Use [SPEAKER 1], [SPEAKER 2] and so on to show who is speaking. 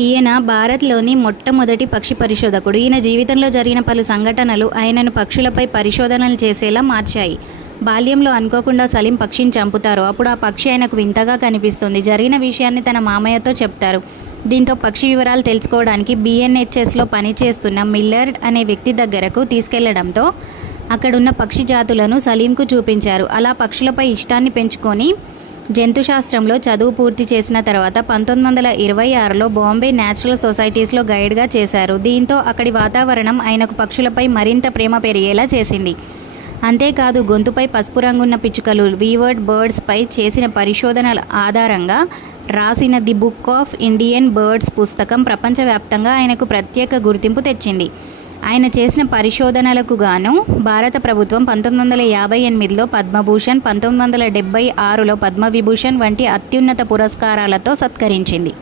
[SPEAKER 1] ఈయన భారత్లోని మొట్టమొదటి పక్షి పరిశోధకుడు. ఈయన జీవితంలో జరిగిన పలు సంఘటనలు ఆయనను పక్షులపై పరిశోధనలు చేసేలా మార్చాయి. బాల్యంలో అనుకోకుండా సలీం పక్షిని చంపుతారు. అప్పుడు ఆ పక్షి ఆయనకు వింతగా కనిపిస్తుంది. జరిగిన విషయాన్ని తన మామయ్యతో చెప్తారు. దీంతో పక్షి వివరాలు తెలుసుకోవడానికి బిఎన్హెచ్ఎస్లో పనిచేస్తున్న మిల్లర్డ్ అనే వ్యక్తి దగ్గరకు తీసుకెళ్ళడంతో అక్కడున్న పక్షి జాతులను సలీంకు చూపించారు. అలా పక్షులపై ఇష్టాన్ని పెంచుకొని జంతుశాస్త్రంలో చదువు పూర్తి చేసిన తర్వాత పంతొమ్మిది వందల ఇరవై ఆరులో బాంబే న్యాచురల్ సొసైటీస్లో గైడ్గా చేశారు. దీంతో అక్కడి వాతావరణం ఆయనకు పక్షులపై మరింత ప్రేమ పెరిగేలా చేసింది. అంతేకాదు గొంతుపై పసుపు రంగున్న పిచ్చుకలు వీవర్డ్ బర్డ్స్పై చేసిన పరిశోధనల ఆధారంగా రాసిన the book of Indian birds పుస్తకం ప్రపంచవ్యాప్తంగా ఆయనకు ప్రత్యేక గుర్తింపు తెచ్చింది. ఆయన చేసిన పరిశోధనలకు గాను భారత ప్రభుత్వం పంతొమ్మిది వందల యాభై ఎనిమిదిలో పద్మభూషణ్ పంతొమ్మిది వందల డెబ్బై ఆరులో పద్మవిభూషణ్ వంటి అత్యున్నత పురస్కారాలతో సత్కరించింది.